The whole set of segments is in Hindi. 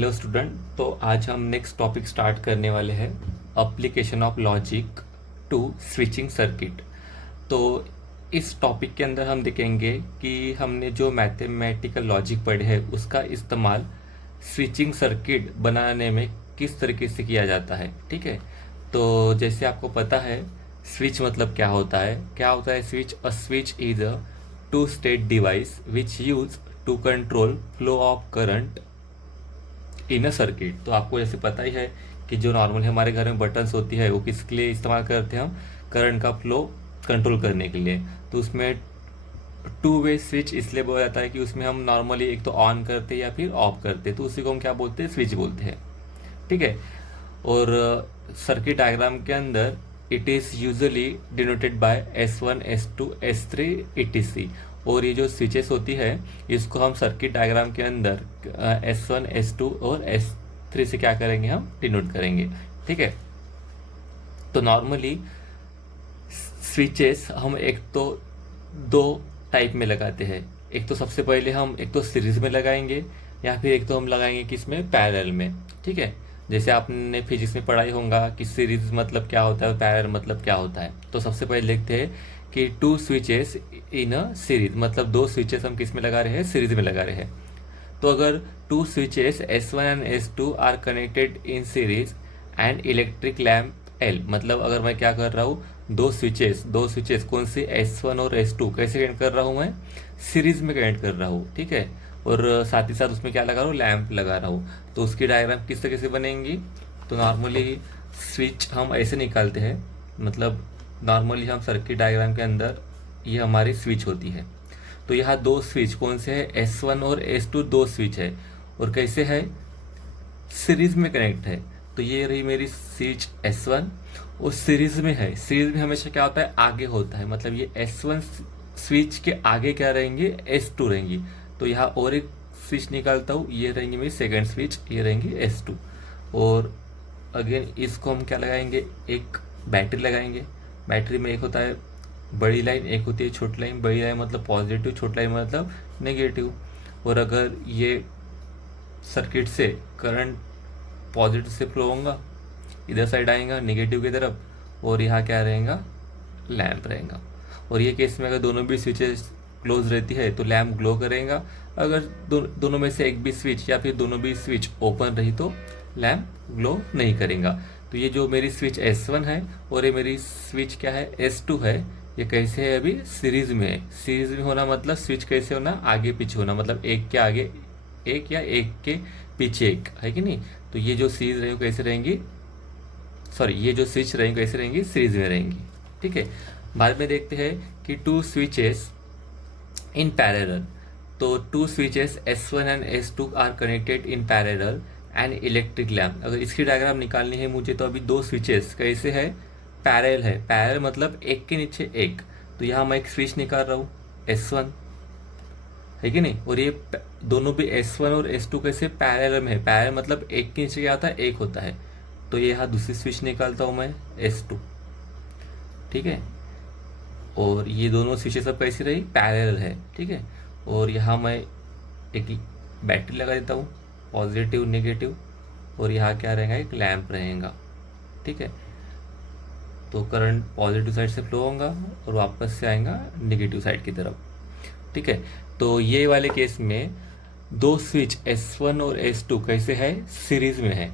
Hello student. तो आज हम नेक्स्ट टॉपिक स्टार्ट करने वाले हैं, application of logic to switching circuit. तो इस टॉपिक के अंदर हम देखेंगे कि हमने जो मैथमेटिकल लॉजिक पढ़े हैं उसका इस्तेमाल स्विचिंग सर्किट बनाने में किस तरीके से किया जाता है। ठीक है, तो जैसे आपको पता है स्विच मतलब क्या होता है। Switch? A switch is a two state device which use to control flow of current in a circuit. तो आपको जैसे पता ही है कि जो नॉर्मली हमारे घर में बटन्स होती है वो किसके लिए इस्तेमाल करते हैं, हम करंट का फ्लो कंट्रोल करने के लिए। तो उसमें टू वे स्विच इसलिए बोला जाता है कि उसमें हम नॉर्मली एक तो ऑन करते हैं या फिर ऑफ करते हैं, तो उसी को हम क्या बोलते हैं, स्विच बोलते हैं। ठीक है। और सर्किट डायग्राम के अंदर it is usually denoted by S1 S2 S3 etc। और ये जो स्विचेस होती है इसको हम सर्किट डायग्राम के अंदर S1 S2 और S3 से क्या करेंगे, हम डिनोट करेंगे। ठीक है। तो नॉर्मली स्विचेस हम एक तो दो टाइप में लगाते हैं। एक तो सबसे पहले हम एक तो सीरीज में लगाएंगे या फिर एक तो हम लगाएंगे किसमें, पैरेलल में। ठीक है। जैसे आपने फिजिक्स में पढ़ाई होगा कि सीरीज मतलब क्या होता है, पैरेलल मतलब क्या होता है। तो सबसे पहले देखते हैं कि two switches in a series, मतलब दो स्विचेस हम किस में लगा रहे हैं, सीरीज में लगा रहे हैं। तो अगर two switches S1 and S2 are connected in series and electric lamp L, मतलब अगर मैं क्या कर रहा हूँ, दो स्विचेस कौन सी, S1 और S2 कैसे कनेक्ट कर रहा हूँ मैं, सीरीज में कनेक्ट कर रहा हूँ। ठीक है। और साथ ही साथ उसमें क्या लगा रहा हूँ, लैम्प लगा रहा हूँ। तो उसकी डायग्राम किस तरीके से बनेंगी, तो नॉर्मली स्विच हम ऐसे निकालते हैं, मतलब नॉर्मली हम सर्किट डायग्राम के अंदर ये हमारी स्विच होती है। तो यहाँ दो स्विच कौन से है, S1 और S2 दो स्विच है और कैसे है, सीरीज में कनेक्ट है। तो ये रही मेरी स्विच S1 और सीरीज में है। सीरीज में हमेशा क्या होता है, आगे होता है, मतलब ये S1 स्विच के आगे क्या रहेंगे, S2 रहेंगी। तो यहाँ और एक स्विच निकालता हूँ, ये रहेंगी मेरी सेकेंड स्विच, ये रहेंगी S2। और अगेन इसको हम क्या लगाएंगे, एक बैटरी लगाएंगे। बैटरी में एक होता है बड़ी लाइन, एक होती है छोटी लाइन। बड़ी लाइन मतलब पॉजिटिव, छोटी लाइन मतलब नेगेटिव। और अगर ये सर्किट से करंट पॉजिटिव से फ्लो होगा, इधर साइड आएगा नेगेटिव की तरफ, और यहाँ क्या रहेगा, लैंप रहेगा। और ये केस में अगर दोनों भी स्विचेस क्लोज रहती है तो लैंप ग्लो करेगा। अगर दोनों में से एक भी स्विच या फिर दोनों भी स्विच ओपन रही तो लैंप ग्लो नहीं करेगा। तो ये जो मेरी स्विच S1 है और ये मेरी स्विच क्या है, S2 है, ये कैसे है, अभी सीरीज में है। सीरीज में होना मतलब स्विच कैसे होना, आगे पीछे होना, मतलब एक के आगे एक या एक के पीछे एक, है कि नहीं। तो ये जो सीरीज रहेंगी कैसे रहेंगी, सॉरी ये जो स्विच रहेंगी कैसे रहेंगी, सीरीज में रहेंगी। ठीक है। बाद में देखते हैं कि टू स्विचेस इन पैरेलल। तो two switches S1 and S2 are connected in parallel and electric lamp. अगर इसकी डायग्राम निकालनी है मुझे, तो अभी दो स्विचेस कैसे है, पैरेलल है। पैरेलल मतलब एक के नीचे एक। तो यहाँ मैं एक स्विच निकाल रहा हूँ S1, है कि नहीं। और ये दोनों भी S1 और S2 कैसे पैरेलल में है। पैरेलल मतलब एक के नीचे क्या होता है, एक होता है। तो ये यहाँ दूसरी स्विच निकालता हूँ मैं S2। ठीक है। और ये दोनों स्विचेस सब कैसी रही, पैरेलल है। ठीक है। और यहाँ मैं एक बैटरी लगा देता हूँ, पॉजिटिव नेगेटिव। और यहाँ क्या रहेगा, एक लैंप रहेगा। ठीक है। तो करंट पॉजिटिव साइड से फ्लो होगा और वापस से आएगा नेगेटिव साइड की तरफ। ठीक है। तो ये वाले केस में दो स्विच S1 और S2 कैसे है, सीरीज में है।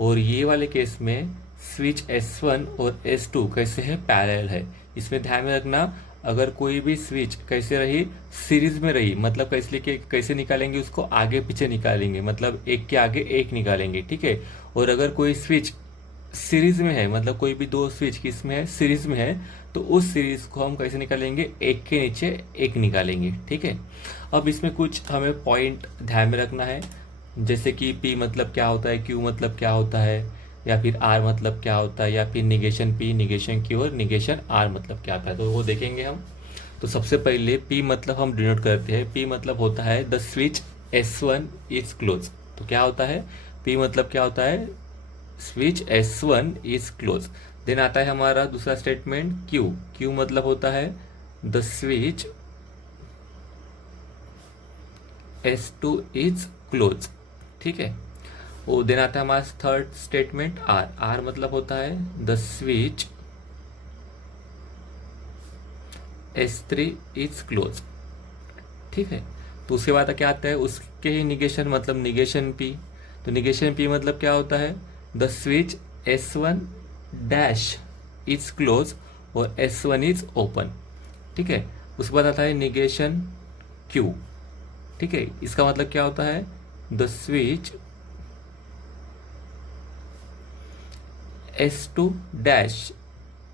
और ये वाले केस में स्विच S1 और S2 कैसे है, पैरेलल है। इसमें ध्यान में रखना, अगर कोई भी स्विच कैसे रही, सीरीज में रही, मतलब कैसे लेके कैसे निकालेंगे उसको, आगे पीछे निकालेंगे, मतलब एक के आगे एक निकालेंगे। ठीक है। और अगर कोई स्विच सीरीज में है, मतलब कोई भी दो स्विच किस में है, सीरीज में है, तो उस सीरीज को हम कैसे निकालेंगे, एक के नीचे एक निकालेंगे। ठीक है। अब इसमें कुछ हमें पॉइंट ध्यान में रखना है, जैसे कि P मतलब क्या होता है, Q मतलब क्या होता है, या फिर R मतलब क्या होता है, या फिर निगेशन P, निगेशन Q और निगेशन R मतलब क्या होता है, तो वो देखेंगे हम। तो सबसे पहले P मतलब हम डिनोट करते हैं। P मतलब होता है the switch S1 is close. तो क्या होता है, P मतलब क्या होता है, switch S1 is close. Then आता है हमारा दूसरा स्टेटमेंट Q मतलब होता है the switch S2 is close. ठीक है। और देन आता है हमारा थर्ड स्टेटमेंट आर। आर मतलब होता है the switch S3 is close. ठीक है, तो उसके बाद क्या आता है, उसके ही निगेशन मतलब निगेशन पी। तो निगेशन पी मतलब क्या होता है, the switch S1 dash is close और S1 इज ओपन। ठीक है, उसके बाद आता है निगेशन क्यू। ठीक है, इसका मतलब क्या होता है, the switch S2 dash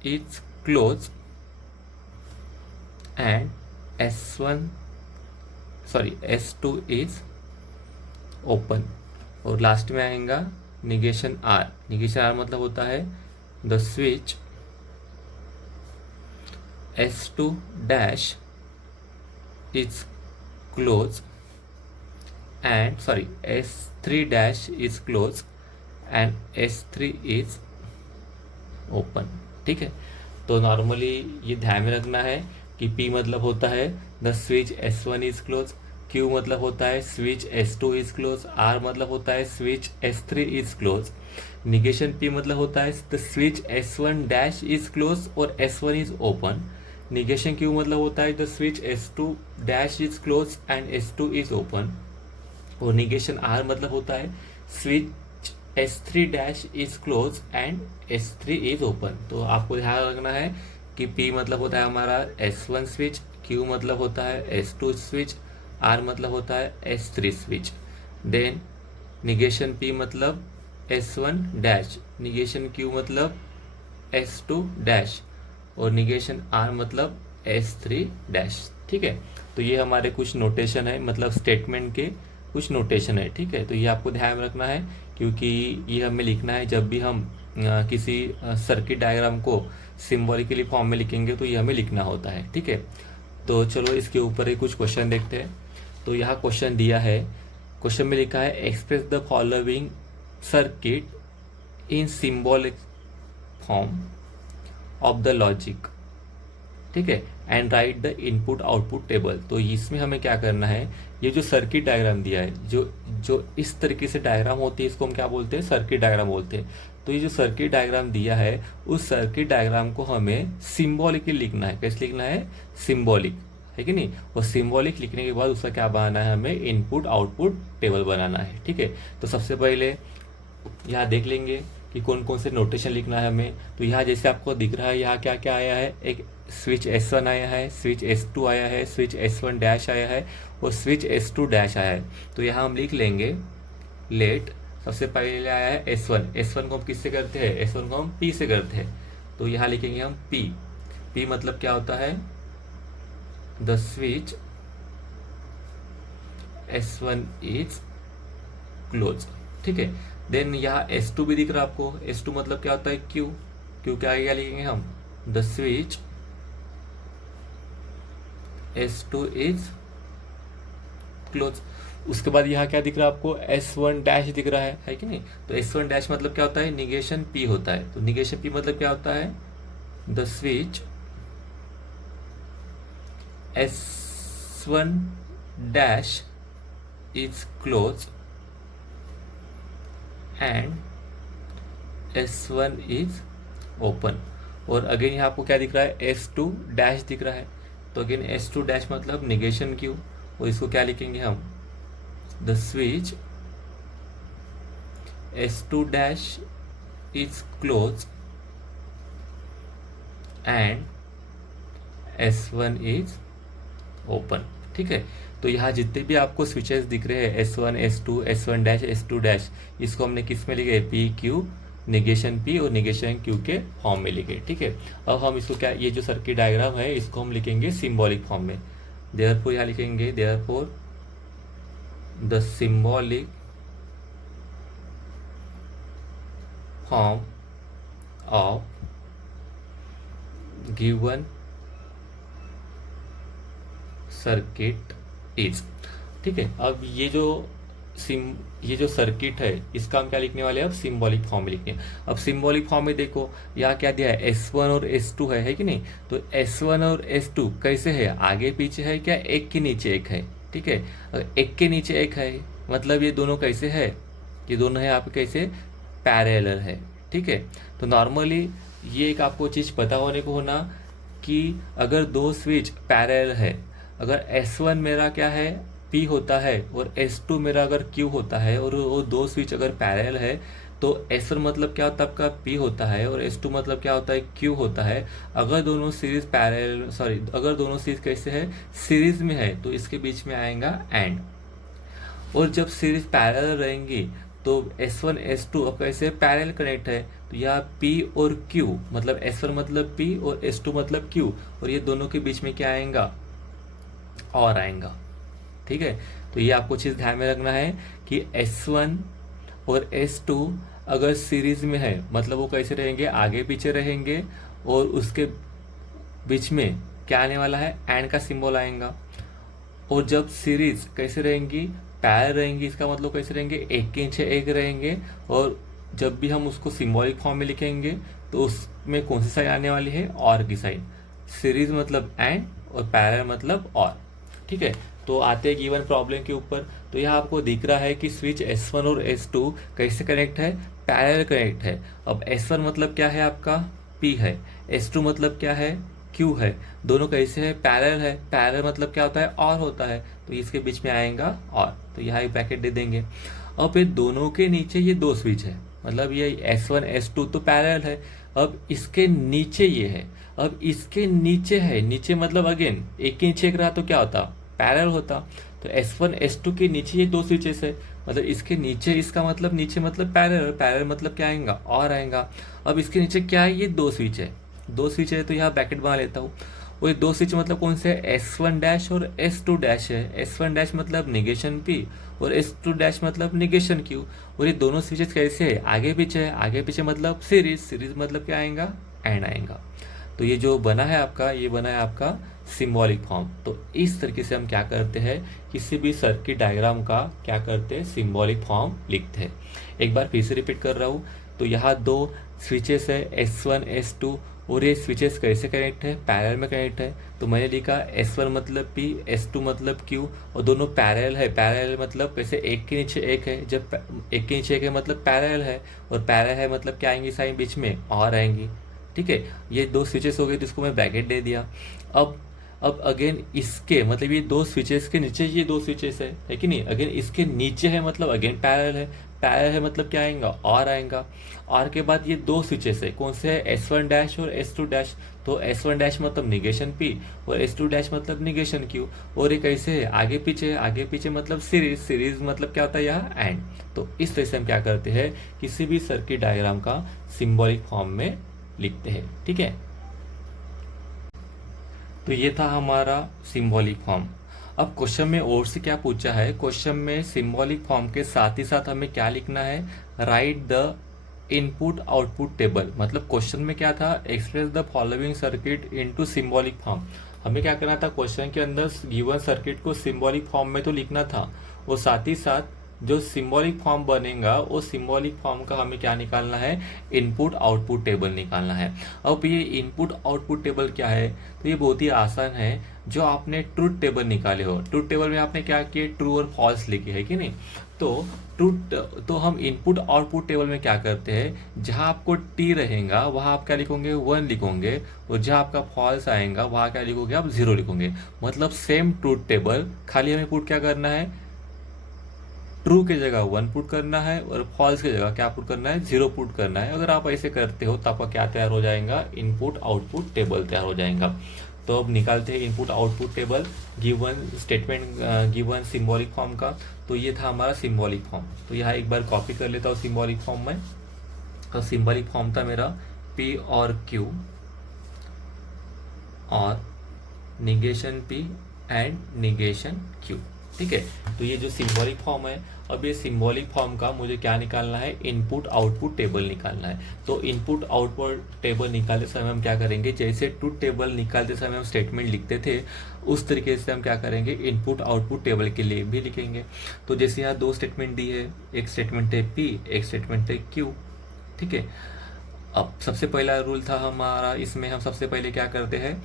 is close and S2 is open. और लास्ट में आएगा निगेशन आर। निगेशन आर मतलब होता है the switch S2 dash is close and S3 dash is close and S3 is open. ठीक है, तो नॉर्मली ये ध्यान में रखना है कि P मतलब होता है the switch S1 is close, Q मतलब होता है switch S2 is close, R मतलब होता है switch S3 is close. Negation P मतलब होता है the switch S1 dash is close और S1 is open. Negation Q मतलब होता है the switch S2 dash is close and S2 is open. और निगेशन R मतलब होता है switch S3 dash is close and S3 is open. तो आपको ध्यान रखना है कि P मतलब होता है हमारा S1 स्विच, Q मतलब होता है S2 स्विच, R मतलब होता है S3 switch. Then negation P मतलब S1 डैश, निगेशन Q मतलब S2 डैश और निगेशन R मतलब S3 डैश। ठीक है, तो ये हमारे कुछ नोटेशन है, मतलब स्टेटमेंट के कुछ नोटेशन है। ठीक है, तो ये आपको ध्यान में रखना है क्योंकि ये हमें लिखना है जब भी हम किसी सर्किट डायग्राम को सिम्बॉलिकली फॉर्म में लिखेंगे तो ये हमें लिखना होता है। ठीक है, तो चलो इसके ऊपर ही कुछ क्वेश्चन देखते हैं। तो यहाँ क्वेश्चन दिया है, क्वेश्चन में लिखा है express the following circuit in symbolic form of the logic. ठीक है, and right the input output table. तो इसमें हमें क्या करना है, ये जो सर्किट डायग्राम दिया है, जो इस तरीके से डायग्राम होती है इसको हम क्या बोलते हैं, सर्किट डायग्राम बोलते हैं। तो ये जो सर्किट डायग्राम दिया है उस सर्किट डायग्राम को हमें सिम्बॉलिकली लिखना है। कैसे लिखना है, सिम्बॉलिक, है कि नहीं। और सिम्बॉलिक लिखने के बाद उसका क्या बनाना है, हमें इनपुट आउटपुट टेबल बनाना है। ठीक है, तो सबसे पहले यहाँ देख लेंगे कि कौन कौन से नोटेशन लिखना है हमें। तो यहाँ जैसे आपको दिख रहा है, यहाँ क्या क्या आया है, एक स्विच S1 आया है, स्विच S2 आया है, स्विच S1 डैश आया है और स्विच S2 डैश आया है। तो यहाँ हम लिख लेंगे लेट, सबसे पहले आया है S1। S1 को हम किससे करते हैं, S1 को हम P से करते हैं। तो यहाँ लिखेंगे हम P मतलब क्या होता है, the switch S1 is close. ठीक है, देन यहाँ S2 भी दिख रहा है आपको। S2 मतलब क्या होता है, Q क्या आगे क्या लिखेंगे हम, the switch S2 is close. उसके बाद यहाँ क्या दिख रहा है आपको, S1 डैश दिख रहा है कि नहीं। तो S1 डैश मतलब क्या होता है, निगेशन P होता है। तो निगेशन P मतलब क्या होता है, the switch S1 dash is close and S1 is open. और अगेन यहाँ आपको क्या दिख रहा है, S2 डैश दिख रहा है। तो अगेन S2 डैश मतलब निगेशन Q, और इसको क्या लिखेंगे हम, the switch S2 dash is close and S1 is open. ठीक है, तो यहाँ जितने भी आपको स्विचेस दिख रहे हैं S1 S2 S1 dash S2 dash, इसको हमने किस में लिखे, PQ निगेशन P और निगेशन Q के फॉर्म में लिखे। ठीक है, अब हम इसको क्या, ये जो सर्किट डायग्राम है इसको हम लिखेंगे सिंबॉलिक फॉर्म में। देयरफॉर यहाँ लिखेंगे, therefore the symbolic form of given circuit is. ठीक है, अब ये जो सर्किट है इसका हम क्या लिखने वाले हैं, अब सिंबॉलिक फॉर्म में लिखने हैं। अब सिंबॉलिक फॉर्म में देखो यहाँ क्या दिया है, S1 और S2 है कि नहीं। तो S1 और S2 कैसे है, आगे पीछे है क्या, एक के नीचे एक है। ठीक है, अगर एक के नीचे एक है मतलब ये दोनों कैसे है, ये दोनों है आपके कैसे पैरेलल है। ठीक है, तो नॉर्मली ये एक आपको चीज़ पता होने को होना कि अगर दो स्विच पैरेलल है, अगर S1 मेरा क्या है P होता है और S2 मेरा अगर Q होता है और वो दो स्विच अगर पैरेलल है तो S1 मतलब क्या होता है आपका P होता है और S2 मतलब क्या होता है Q होता है। अगर दोनों सीरीज पैरेलल अगर दोनों सीरीज कैसे है सीरीज में है तो इसके बीच में आएगा एंड। और जब सीरीज पैरेलल रहेंगी तो S1 S2 अब कैसे पैरेलल कनेक्ट है तो यहाँ P और Q मतलब S1 मतलब P और S2 मतलब Q और ये दोनों के बीच में क्या आएगा और आएगा। ठीक है, तो ये आपको चीज़ ध्यान में रखना है कि S1 और S2 अगर सीरीज में है मतलब वो कैसे रहेंगे आगे पीछे रहेंगे और उसके बीच में क्या आने वाला है एंड का सिंबल आएगा। और जब सीरीज कैसे रहेंगी पैरेलल रहेंगी इसका मतलब कैसे रहेंगे एक के नीचे एक रहेंगे और जब भी हम उसको सिंबॉलिक फॉर्म में लिखेंगे तो उसमें कौन सी साइन आने वाली है और की साइन। सीरीज मतलब एंड और पैरेलल मतलब और। ठीक है, तो आते हैं गिवन प्रॉब्लम के ऊपर। तो यहाँ आपको दिख रहा है कि स्विच S1 और S2 कैसे कनेक्ट है पैरेलल कनेक्ट है। अब S1 मतलब क्या है आपका P है, S2 मतलब क्या है Q है, दोनों कैसे है पैरेलल है। पैरेलल मतलब क्या होता है और होता है तो इसके बीच में आएगा और, तो यहाँ एक ब्रैकेट दे देंगे। अब ये दोनों के नीचे ये दो स्विच है मतलब ये S1 S2 तो पैरेलल है। अब इसके नीचे ये है, अब इसके नीचे है, नीचे मतलब अगेन एक के नीचे एक रहा तो क्या होता पैरेलल होता। तो S1 S2 के नीचे ये दो स्विचेस है मतलब इसके नीचे इसका मतलब नीचे मतलब पैरेलल, पैरेलल मतलब क्या आएगा और आएगा। अब इसके नीचे क्या है ये दो स्विच है, दो स्विच है तो यहाँ ब्रैकेट बना लेता हूँ। वो ये दो स्विच मतलब कौन से है S1 डैश और S2 डैश है। S1 डैश मतलब निगेशन P और S2 डैश मतलब निगेशन Q। और ये दोनों स्विचेस कैसे है आगे पीछे है, आगे पीछे मतलब सीरीज, सीरीज मतलब क्या आएगा एंड आएगा। तो ये जो बना है आपका ये बना है आपका सिंबॉलिक फॉर्म। तो इस तरीके से हम क्या करते हैं किसी भी सर्किट डायग्राम का क्या करते हैं सिंबॉलिक फॉर्म लिखते हैं। एक बार फिर से रिपीट कर रहा हूँ। तो यहाँ दो स्विचेस है S1 S2 और ये स्विचेस कैसे कनेक्ट है पैरेलल में कनेक्ट है। तो मैंने लिखा S1 मतलब P S2 मतलब Q और दोनों पैरेलल है। पैरेलल मतलब कैसे एक के नीचे एक है, जब एक के नीचे एक है मतलब पैरेलल है और पैरेलल है मतलब क्या आएंगी साइन बीच में और आएंगी। ठीक है, ये दो स्विचेस हो गए तो इसको मैं ब्रैकेट दे दिया। अब अगेन इसके मतलब ये दो स्विचेस के नीचे ये दो स्विचेस है कि नहीं, अगेन इसके नीचे है मतलब अगेन पैरेलल है, पैरेलल है मतलब क्या आएगा और आएगा। और के बाद ये दो स्विचेस है कौन से है S1 डैश और S2 डैश। तो S1 डैश मतलब निगेशन P और S2 डैश मतलब निगेशन Q। और ये कैसे है आगे पीछे, आगे पीछे मतलब सीरीज, सीरीज मतलब क्या होता है यहाँ एंड। तो इस तरह से हम क्या करते हैं किसी भी सर्किट डायग्राम का सिंबॉलिक फॉर्म में लिखते हैं। ठीक है, तो ये था हमारा सिंबॉलिक फॉर्म। अब क्वेश्चन में और से क्या पूछा है, क्वेश्चन में सिंबॉलिक फॉर्म के साथ ही साथ हमें क्या लिखना है right the input output table. मतलब क्वेश्चन में क्या था express the following circuit into symbolic form. हमें क्या करना था क्वेश्चन के अंदर गिवन सर्किट को सिंबॉलिक फॉर्म में तो लिखना था और साथ ही साथ जो सिंबॉलिक फॉर्म बनेगा वो सिंबॉलिक फॉर्म का हमें क्या निकालना है इनपुट आउटपुट टेबल निकालना है। अब ये इनपुट आउटपुट टेबल क्या है तो ये बहुत ही आसान है। जो आपने ट्रूथ टेबल निकाले हो, ट्रूथ टेबल में आपने क्या किया ट्रू और फॉल्स लिखे है कि नहीं। तो हम इनपुट आउटपुट टेबल में क्या करते हैं जहां आपको टी रहेगा वहां आप क्या लिखोगे 1 लिखोगे और जहां आपका फॉल्स आएगा वहां क्या लिखोगे आप 0 लिखोगे। मतलब सेम ट्रूथ टेबल, खाली हमें पुट क्या करना है ट्रू की जगह 1 पुट करना है और फॉल्स की जगह क्या पुट करना है 0 पुट करना है। अगर आप ऐसे करते हो तो आपका क्या तैयार हो जाएगा इनपुट आउटपुट टेबल तैयार हो जाएगा। तो अब निकालते हैं input output table given statement given symbolic form का। तो ये था हमारा सिंबॉलिक फॉर्म। तो यहाँ एक बार कॉपी कर लेता हूँ सिंबॉलिक फॉर्म में। तो सिंबॉलिक फॉर्म था मेरा P और Q और negation P and negation Q। ठीक है, तो ये जो सिंबॉलिक फॉर्म है अब ये सिंबॉलिक फॉर्म का मुझे क्या निकालना है इनपुट आउटपुट टेबल निकालना है। तो इनपुट आउटपुट टेबल निकालते समय हम क्या करेंगे जैसे ट्रूथ टेबल निकालते समय हम स्टेटमेंट लिखते थे उस तरीके से हम क्या करेंगे इनपुट आउटपुट टेबल के लिए भी लिखेंगे। तो जैसे यहाँ दो स्टेटमेंट दी है, एक स्टेटमेंट है P एक स्टेटमेंट है Q। ठीक है, अब सबसे पहला रूल था हमारा इसमें हम सबसे पहले क्या करते हैं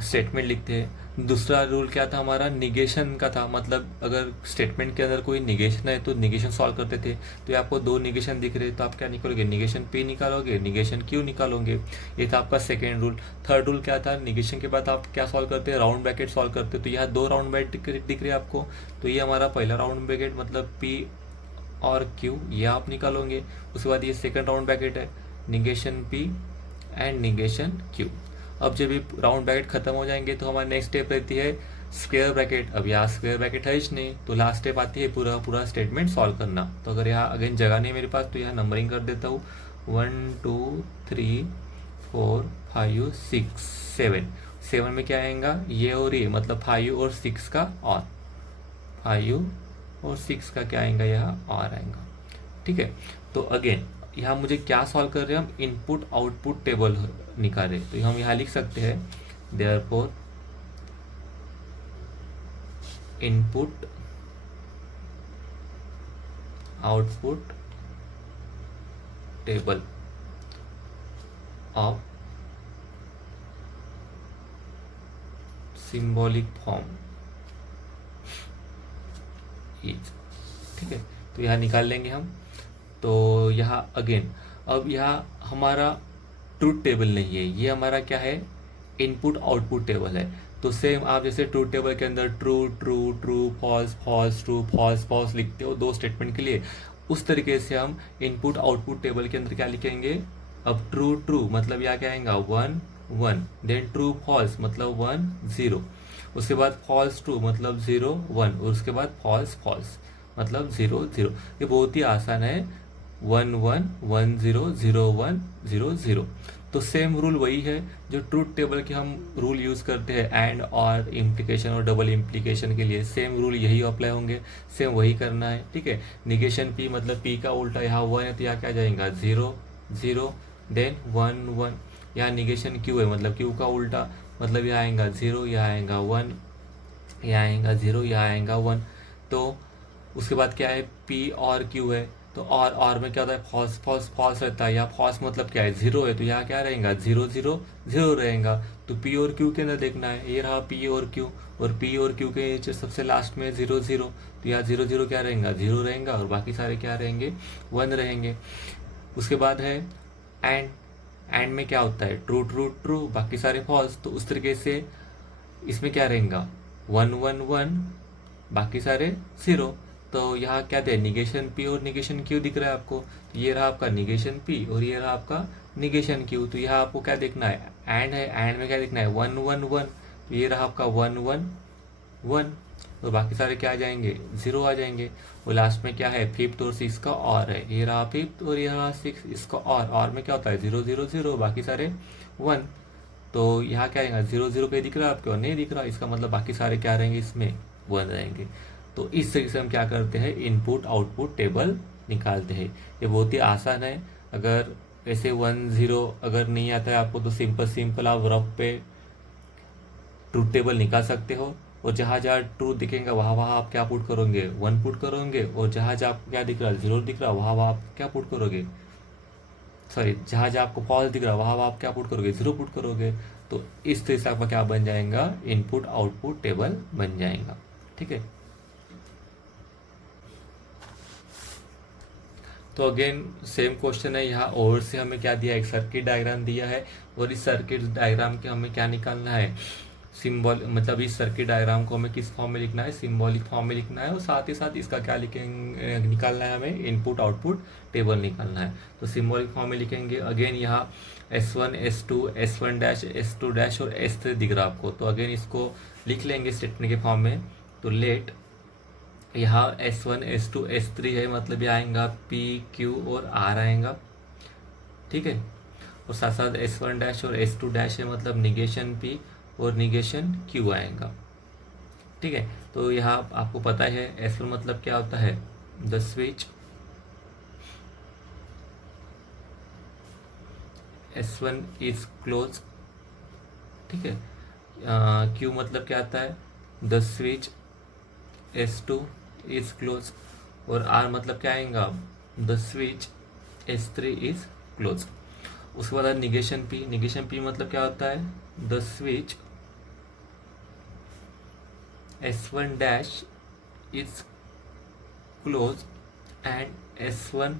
स्टेटमेंट लिखते हैं। दूसरा रूल क्या था हमारा, निगेशन का था, मतलब अगर स्टेटमेंट के अंदर कोई निगेशन है तो निगेशन सॉल्व करते थे। तो ये आपको दो निगेशन दिख रहे तो आप क्या निकालोगे, निगेशन पी निकालोगे, निगेशन क्यू निकालोगे। ये था आपका सेकेंड रूल। थर्ड रूल क्या था, निगेशन के बाद आप क्या सॉल्व करते हैं, राउंड ब्रैकेट सॉल्व करते हैं। तो यहाँ दो राउंड ब्रैकेट दिख रहे हैं आपको, तो ये हमारा पहला राउंड ब्रैकेट मतलब पी और क्यू, ये आप निकालोगे। उसके बाद ये सेकंड राउंड ब्रैकेट है, negation P and negation Q. अब जब ये राउंड ब्रैकेट खत्म हो जाएंगे तो हमारी नेक्स्ट स्टेप रहती है स्क्वायर ब्रैकेट। अब यहाँ स्क्वायर ब्रैकेट है ही नहीं, तो लास्ट स्टेप आती है पूरा पूरा स्टेटमेंट सॉल्व करना। तो अगर यहाँ अगेन जगह नहीं है मेरे पास तो यहाँ नंबरिंग कर देता हूँ, 1 2 3 4 5 6 7। 7 में क्या आएगा, ये और ये, मतलब 5 और 6 का और, 5 और 6 का क्या आएगा, यहाँ और आएगा। ठीक है, तो अगेन यहाँ मुझे क्या सॉल्व कर रहे हैं हम, इनपुट आउटपुट टेबल निकाल रहे हैं। तो हम यहाँ लिख सकते हैं therefore input output table of symbolic form is. ठीक है, तो यहाँ निकाल लेंगे हम। तो यहाँ अगेन अब यहाँ हमारा ट्रूथ टेबल नहीं है, ये हमारा क्या है, इनपुट आउटपुट टेबल है। तो सेम आप जैसे ट्रूथ टेबल के अंदर true true true false false true false false लिखते हो दो स्टेटमेंट के लिए, उस तरीके से हम इनपुट आउटपुट टेबल के अंदर क्या लिखेंगे, अब ट्रू ट्रू मतलब यहाँ क्या आएगा 1 1, देन ट्रू फॉल्स मतलब 1 0, उसके बाद फॉल्स ट्रू मतलब 0 1, और उसके बाद फॉल्स फॉल्स मतलब 0 0। ये बहुत ही आसान है, 1 1 1 0 0 1 0 0। तो सेम रूल वही है जो ट्रूथ टेबल के हम रूल यूज़ करते हैं एंड और इम्प्लीकेशन और डबल इम्प्लीकेशन के लिए, सेम रूल यही अप्लाई होंगे, सेम वही करना है। ठीक है, निगेशन पी मतलब पी का उल्टा, यहाँ 1 है तो यहाँ क्या जाएगा 0 0, देन 1 1। यहाँ निगेशन क्यू है मतलब क्यू का उल्टा, मतलब यहाँ आएगा 0, यहाँ आएगा 1, यहाँ आएगा 0, यहाँ आएगा 1। तो उसके बाद क्या है, पी और क्यू है, तो और में क्या होता है, फॉल्स फॉल्स फॉल्स रहता है। या फॉल्स मतलब क्या है, 0 है, तो यहाँ क्या रहेगा 0 0 0 रहेगा। तो पी और क्यू के अंदर देखना है, ये रहा पी और क्यू, और पी और क्यू के नीचे सबसे लास्ट में 0 0, तो यहाँ 0 0 क्या रहेगा 0 रहेगा, और बाकी सारे क्या रहेंगे 1 रहेंगे। उसके बाद है एंड में क्या होता है, ट्रू ट्रू ट्रू, बाकी सारे फॉल्स। तो उस तरीके से इसमें क्या रहेगा 1 1 1, बाकी सारे 0। तो यहाँ क्या दे, निगेशन पी और निगेशन क्यू दिख रहा है आपको, तो ये रहा आपका निगेशन पी और ये रहा आपका निगेशन क्यू। तो यहाँ आपको क्या देखना है, एंड है, एंड में क्या देखना है 1 1 1, तो ये रहा आपका 1 1 1, तो बाकी सारे क्या आ जाएंगे 0 आ जाएंगे। और लास्ट में क्या है, फिफ्थ और 6 का और है, ये रहा फिफ्थ और ये रहा 6, इसका और में क्या होता है 0 0 0, बाकी सारे 1। तो यहाँ क्या आएगा 0 0 कहीं दिख रहा है आपको, नहीं दिख रहा, इसका मतलब बाकी सारे क्या रहेंगे इसमें 1 रहेंगे। तो इस तरीके से हम क्या करते हैं, इनपुट आउटपुट टेबल निकालते हैं। ये बहुत ही आसान है। अगर ऐसे 1 0 अगर नहीं आता है आपको तो सिंपल आप रफ पे ट्रूथ टेबल निकाल सकते हो, और जहाँ जहाँ ट्रूथ दिखेगा वहाँ वहाँ आप क्या पुट करोगे 1 पुट करोगे, और जहाँ जहाँ आपको क्या दिख रहा है 0 दिख रहा है वहाँ वहाँ आप क्या पुट करोगे, सॉरी जहाँ जहाँ आपको फॉल्स दिख रहा है वहाँ वहाँ आप क्या पुट करोगे 0 पुट करोगे। तो इस तरह से आपका क्या बन जाएगा, इनपुट आउटपुट टेबल बन जाएगा। ठीक है, तो अगेन सेम क्वेश्चन है। यहाँ ओवर से हमें क्या दिया है, एक सर्किट डायग्राम दिया है, और इस सर्किट डायग्राम के हमें क्या निकालना है, सिंबल, मतलब इस सर्किट डायग्राम को हमें किस फॉर्म में लिखना है, सिंबॉलिक फॉर्म में लिखना है, और साथ ही साथ इसका क्या लिखेंगे, निकालना है हमें इनपुट आउटपुट टेबल निकालना है। तो सिंबॉलिक फॉर्म में लिखेंगे। अगेन यहाँ S1 S2 S1 dash S2 dash और S3 दिख रहा है आपको, तो अगेन इसको लिख लेंगे स्टेटमेंट के फॉर्म में। तो लेट यहाँ S1 S2 S3 है, मतलब ये आएगा P Q और R आएगा। ठीक है, और साथ साथ S1 डैश और S2 डैश है, मतलब निगेशन P और निगेशन Q आएगा। ठीक है, तो यहाँ आपको पता है S1 मतलब क्या होता है, the switch, S1 is close. ठीक है, Q मतलब क्या आता है, the switch S2 is close, और R मतलब क्या आएगा, the switch S3 is close. उसके बाद निगेशन P, निगेशन P मतलब क्या होता है, the switch S1 dash is close and S1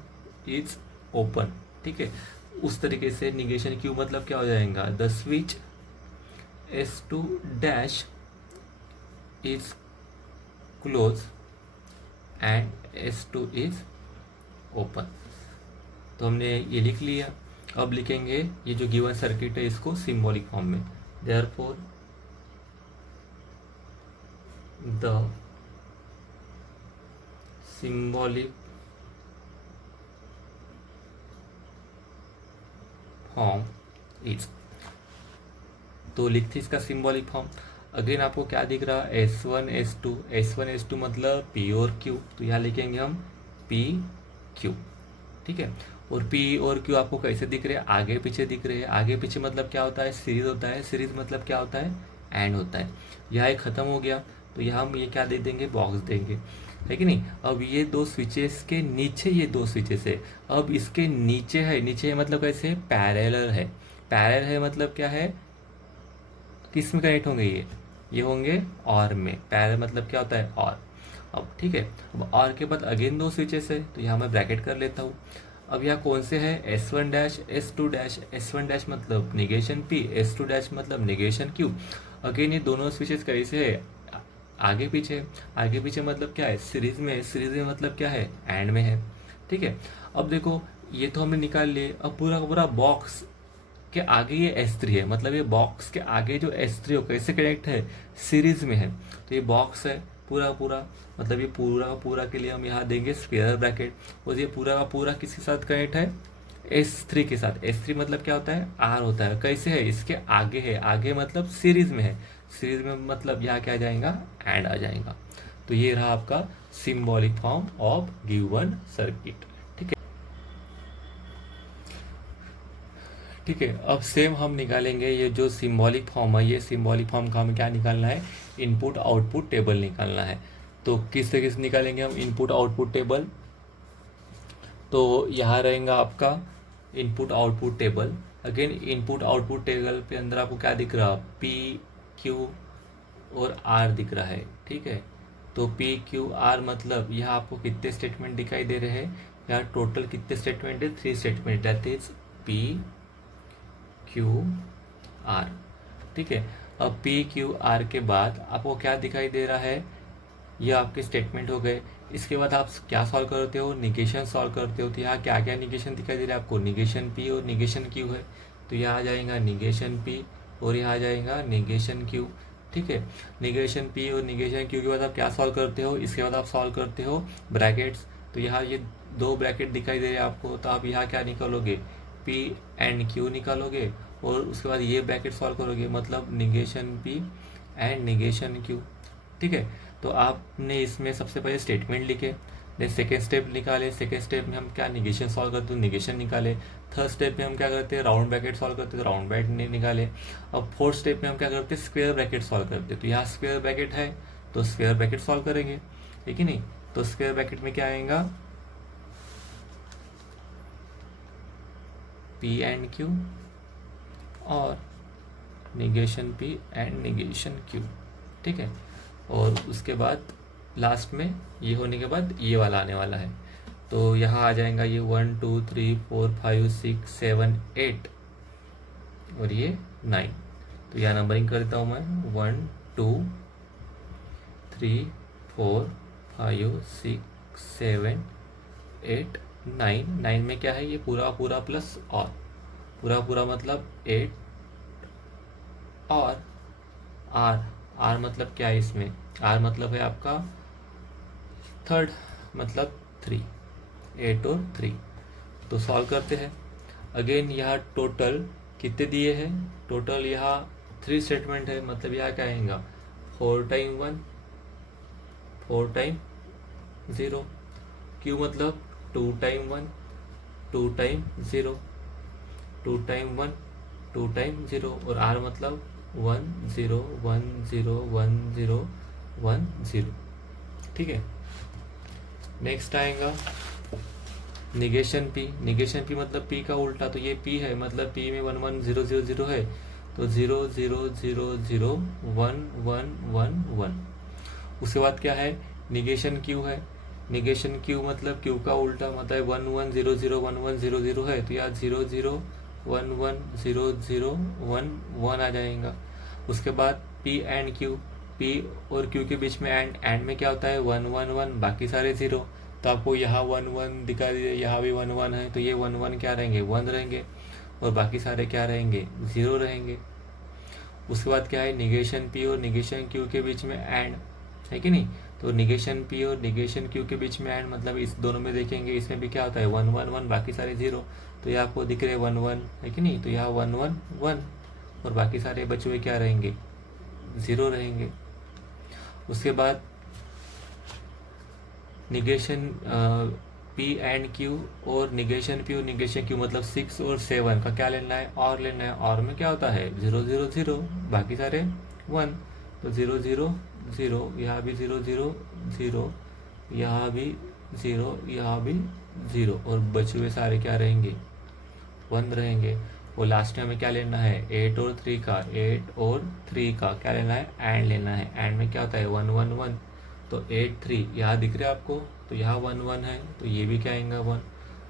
is open, ठीक है। उस तरीके से निगेशन क्यू मतलब क्या हो जाएगा, the switch S2 dash is close and S2 is open. तो हमने ये लिख लिया। अब लिखेंगे ये जो गिवन सर्किट है इसको सिंबॉलिक फॉर्म में। Therefore the symbolic form is, तो लिखते इसका सिंबॉलिक फॉर्म। अगेन आपको क्या दिख रहा है, S1 S2, S1 S2 मतलब P और Q, तो यहाँ लिखेंगे हम P Q, ठीक है। और P और Q आपको कैसे दिख रहे हैं, आगे पीछे दिख रहे हैं। आगे पीछे मतलब क्या होता है, सीरीज होता है। सीरीज मतलब क्या होता है, एंड होता है। यहाँ एक खत्म हो गया तो यहाँ हम ये क्या दे देंगे, बॉक्स देंगे, है कि नहीं। अब ये दो स्विचेस के नीचे, ये दो स्विचेस है, अब इसके नीचे है, नीचे है मतलब कैसे, पैरेलल है। पैरेलल है मतलब क्या है, किस में कनेक्ट होंगे ये होंगे और में। पैरेलल मतलब क्या होता है, और। अब ठीक है, अब और के बाद अगेन दो स्विचेस है, तो यहाँ मैं ब्रैकेट कर लेता हूँ। अब यहाँ कौन से है, S1 dash S2 dash. S1 dash मतलब निगेशन P, S2 डैश मतलब निगेशन Q। अगेन ये दोनों स्विचेस कैसे है, आगे पीछे। आगे पीछे मतलब क्या है, सीरीज में। सीरीज में मतलब क्या है, एंड में है, ठीक है। अब देखो ये तो हमने निकाल लिए। अब पूरा का पूरा बॉक्स के आगे ये S3 है, मतलब ये बॉक्स के आगे जो S3 हो कैसे कनेक्ट है, सीरीज में है। तो ये बॉक्स है पूरा पूरा, मतलब ये पूरा का पूरा के लिए हम यहाँ देंगे स्क्वायर ब्रैकेट। और ये पूरा का पूरा किसके साथ कनेक्ट है, S3 के साथ। S3 मतलब क्या होता है, R होता है। कैसे है, इसके आगे है, आगे मतलब सीरीज में है। सीरीज में मतलब यहाँ क्या आ जाएगा, एंड आ जाएगा। तो ये रहा आपका symbolic form of given circuit, ठीक है। ठीक है, अब सेम हम निकालेंगे ये जो सिंबॉलिक फॉर्म है, ये सिंबॉलिक फॉर्म का हमें क्या निकालना है, इनपुट आउटपुट टेबल निकालना है। तो किस तरीके से निकालेंगे हम इनपुट आउटपुट टेबल, तो यहाँ रहेगा आपका input output table. Again input output table पे अंदर आपको क्या दिख रहा, P Q और R दिख रहा है, ठीक है। तो P Q R मतलब यहाँ आपको कितने स्टेटमेंट दिखाई दे रहे हैं, यहाँ टोटल कितने स्टेटमेंट है, 3 statement, that is P Q R, ठीक है। अब P Q R के बाद आपको क्या दिखाई दे रहा है, ये आपके स्टेटमेंट हो गए। इसके बाद आप क्या सॉल्व करते हो, निगेशन सॉल्व करते हो। तो यहाँ क्या क्या निगेशन दिखाई दे रहा है आपको, निगेशन P और निगेशन Q है। तो यहाँ आ जाएगा निगेशन P और यहाँ आ जाएगा निगेशन Q, ठीक है। निगेशन P और निगेशन Q के बाद आप क्या सॉल्व करते हो, इसके बाद आप सॉल्व करते हो ब्रैकेट्स। तो यहाँ ये 2 ब्रैकेट दिखाई दे रहे हैं आपको, तो आप यहाँ क्या निकालोगे, P एंड Q निकालोगे और उसके बाद ये ब्रैकेट सॉल्व करोगे, मतलब negation P and negation Q, ठीक है। तो आपने इसमें सबसे पहले स्टेटमेंट लिखे, देन सेकेंड स्टेप निकाले। सेकेंड स्टेप में हम क्या निगेशन सॉल्व करते हैं, निगेशन निकाले। थर्ड स्टेप में हम क्या करते हैं, राउंड ब्रैकेट सॉल्व करते हैं, तो राउंड ब्रैकेट निकाले। अब फोर्थ स्टेप में हम क्या करते हैं, स्क्वायर ब्रैकेट सॉल्व करते हैं। तो यहाँ स्क्वायर ब्रैकेट है तो स्क्वायर ब्रैकेट सॉल्व करेंगे, ठीक है नहीं। तो स्क्वायर ब्रैकेट में क्या आएगा, P एंड Q और negation P and negation Q, ठीक है। और उसके बाद लास्ट में ये होने के बाद ये वाला आने वाला है। तो यहाँ आ जाएगा ये 1 2 3 4 5 6 7 8 और ये 9। तो यहाँ नंबरिंग कर देता हूँ मैं, 1 2 3 4 5 6 7 8 9। 9 में क्या है, ये पूरा पूरा प्लस और पूरा पूरा मतलब 8 और R। R मतलब क्या है इसमें, R मतलब है आपका थर्ड, मतलब 3, 8 और 3। तो सॉल्व करते हैं। अगेन यहाँ टोटल कितने दिए हैं, टोटल यहाँ 3 स्टेटमेंट है, मतलब यहाँ क्या आएगा, 4 टाइम 1 4 टाइम 0। Q मतलब 2 टाइम 1 2 टाइम 0 2 टाइम 1 2 टाइम 0 और R मतलब 1 0 1 0 1 0 1 0, ठीक है। नेक्स्ट आएगा निगेशन P। निगेशन P मतलब P का उल्टा, तो ये P है मतलब P में 1 1 0 0 0 है, तो 0 0 0 0 1 1 1 1। उसके बाद क्या है, निगेशन क्यू है। निगेशन क्यू मतलब क्यू का उल्टा, मतलब 1100 1100 है, तो यहाँ 00110011 आ जाएगा। उसके बाद पी एंड क्यू, पी और क्यू के बीच में एंड में क्या होता है 111, बाकी सारे ज़ीरो। तो आपको यहाँ 11 दिखा दिए, यहाँ भी 11 है, तो ये 11 क्या रहेंगे 1 रहेंगे, और बाकी सारे क्या रहेंगे 0 रहेंगे। उसके बाद क्या है, निगेशन पी और निगेशन क्यू के बीच में एंड है कि नहीं। तो निगेशन पी और निगेशन क्यू के बीच में एंड मतलब इस दोनों में देखेंगे, इसमें भी क्या होता है 111, बाकी सारे 0। तो ये आपको दिख रहे 11 है कि नहीं, तो यहाँ 111 और बाकी सारे बचे हुए क्या रहेंगे 0 रहेंगे। उसके बाद निगेशन पी एंड क्यू और निगेशन पी और निगेशन क्यू मतलब 6 और 7 का क्या लेना है, और लेना है। और में क्या होता है 000, बाकी सारे 1, तो 000, यहाँ भी 000, यहाँ भी 0, यहाँ भी 0, और बचे हुए सारे क्या रहेंगे 1 रहेंगे। और लास्ट में हमें क्या लेना है 8 और 3 का, 8 और 3 का क्या लेना है एंड लेना है। एंड में क्या होता है 111, तो 8 3 यहाँ दिख रहा है आपको, तो यहाँ 1 है, तो ये भी क्या आएगा 1।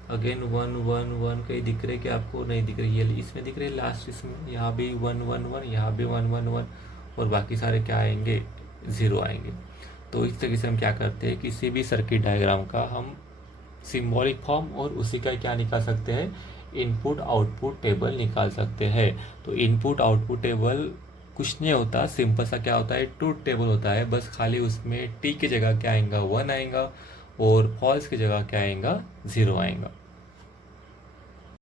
अगेन 1 कहीं दिख रहे क्या आपको, नहीं दिख रही, ये इसमें दिख रही है लास्ट, इसमें यहाँ भी 1 यहाँ भी 1 और बाकी सारे क्या आएंगे 0 आएंगे। तो इस तरीके से हम क्या करते हैं, किसी भी सर्किट डायग्राम का हम सिंबॉलिक फॉर्म और उसी का क्या निकाल सकते हैं, इनपुट आउटपुट टेबल निकाल सकते हैं। तो इनपुट आउटपुट टेबल कुछ नहीं होता, सिंपल सा क्या होता है ट्रूथ टेबल होता है, बस खाली उसमें टी की जगह क्या आएगा 1 आएगा और फॉल्स की जगह क्या आएगा 0 आएगा।